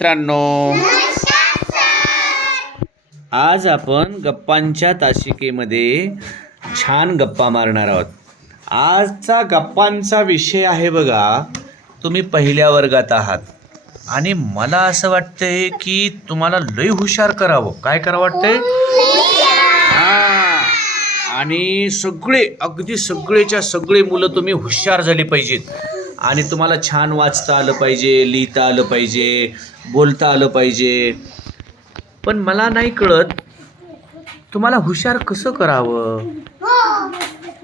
मित्रांनो, आज आपण गप्पांच्या तासिकेमध्ये छान गप्पा मारणार आहोत. आजचा गप्पांचा विषय आहे बघा, तुम्ही पहिल्या वर्गात आहात आणि मला असं वाटतंय की तुम्हाला लय हुशार करावं. काय करावं वाटतंय? आणि अगदी सगळेच्या सगळे मुलं तुम्ही हुशार झाली पाहिजेत आणि तुम्हाला छान वाचता आलं पाहिजे, लिहिता आलं पाहिजे, बोलता आलं पाहिजे. पण मला नाही कळत तुम्हाला हुशार कसं करावं.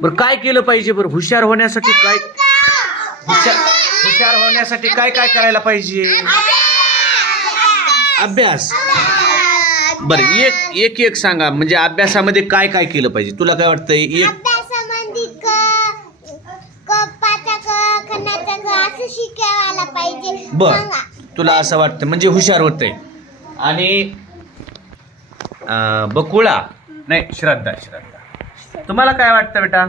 बरं काय केलं पाहिजे? बरं हुशार होण्यासाठी काय काय करायला पाहिजे? अभ्यास. बरं एक सांगा, म्हणजे अभ्यासामध्ये काय काय केलं पाहिजे? तुला काय वाटतंय? बर, तुला असं वाटतं म्हणजे हुशार होतंय. आणि बकुळा नाही, श्रद्धा तुम्हाला काय वाटतं बेटा?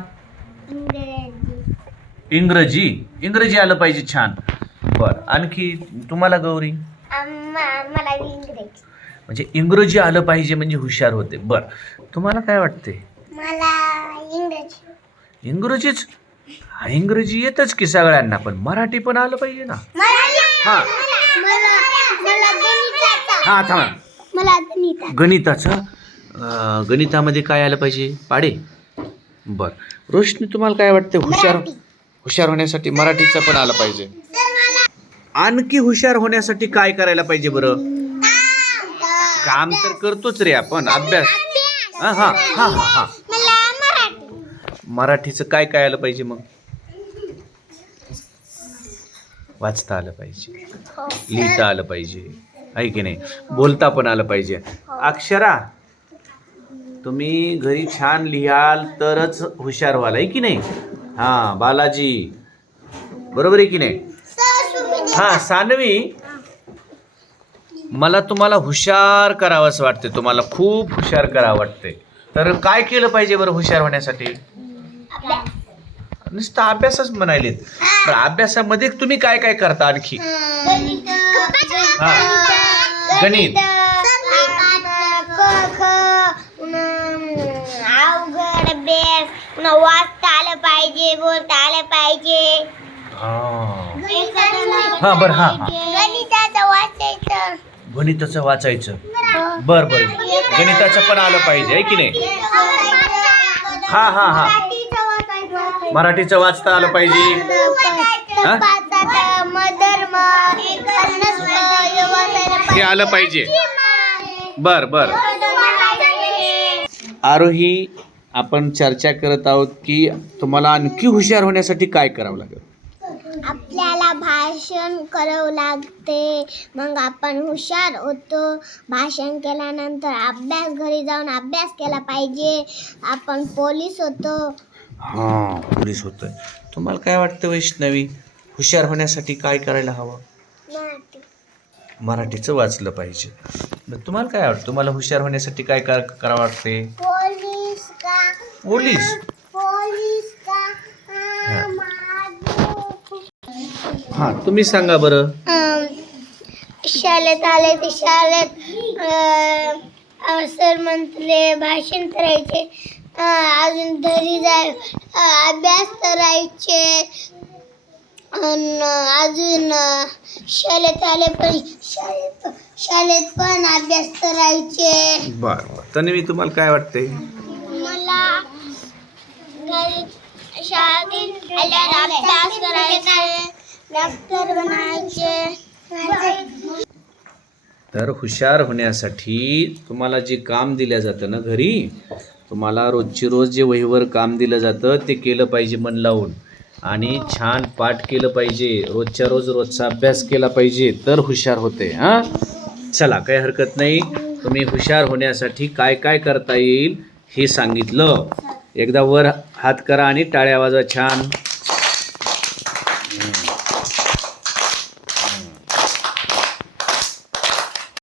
इंग्रजी आलं पाहिजे. छान. बर, आणखी तुम्हाला गौरी? म्हणजे इंग्रजी आलं पाहिजे म्हणजे हुशार होते. बर, तुम्हाला काय वाटते? इंग्रजीच. इंग्रजी येतच की सगळ्यांना, पण मराठी पण आलं पाहिजे ना. गणितामध्ये काय आलं पाहिजे? पाडे. बर, रोशनी तुम्हाला काय वाटतं? हुशार होण्यासाठी मराठीचं पण आलं पाहिजे. आणखी हुशार होण्यासाठी काय करायला पाहिजे बरं? काम तर करतोच रे आपण, अभ्यास. मराठीचं काय काय आलं पाहिजे? मग वाचता आलं पाहिजे, लिहिता आलं पाहिजे, आहे की नाही? बोलता पण आलं पाहिजे. अक्षरा, तुम्ही घरी छान लिहाल तरच हुशार व्हाल, आहे की नाही? बालाजी, बरोबर आहे की नाही? सानवी, मला तुम्हाला हुशार करावं असं वाटते, तुम्हाला खूप हुशार करावं वाटते. तर काय केलं पाहिजे बरं हुशार होण्यासाठी? नुसतं अभ्यासच म्हणायलेत. पण अभ्यासामध्ये तुम्ही काय काय करता आणखी? गणित. वाचता आलं पाहिजे, बोलता आलं पाहिजे. गणिताचं वाचायचं. बर, गणिताचं पण आलं पाहिजे, आहे की नाही? मराठीचं वाचता आलं पाहिजे. हे आलं पाहिजे. बर. आरोही, आपण चर्चा करत आहोत की तुम्हाला आणखी हुशार होण्यासाठी काय करावं लागेल? आपल्याला भाषण करावं लागते, मग आपण हुशार होतो. भाषण केल्यानंतर घरी जाऊन अभ्यास केला पाहिजे. आपण पोलीस होतो. पोलीस होतोय. तुम्हाला काय वाटतं वैष्णवी, हुशार होण्यासाठी काय करायला हवं? मराठीचं वाचलं पाहिजे. तुम्हाला काय वाटतं? तुम्हाला हुशार होण्यासाठी काय करावं वाटते? पोलीस. तुम्ही सांगा बरं. शाळेत आले ते शाळेत सर म्हणले भाषण करायचे, अजून घरी जाय अभ्यास करायचे, अजून शाळेत आले पण शाळेत पण अभ्यास करायचे. बरं. तन्वी, तुम्हाला काय वाटतंय? मला घरी शाळेत आल्यावर अभ्यास करायचे, डॉक्टर बनायचे. तर हुशार होण्यासाठी तुम्हाला जे काम दिलं जातं ना घरी, तुम्हाला रोजची रोज जे वहीवर काम दिलं जातं ते केलं पाहिजे मन लावून, आणि छान पाठ केलं पाहिजे. रोजच्या रोज रोजचा अभ्यास केला पाहिजे, तर हुशार होते. चला, काही हरकत नाही. तुम्ही हुशार होण्यासाठी काय काय करता येईल हे सांगितलं. एकदा वर हात करा आणि टाळ्या वाजवा. छान.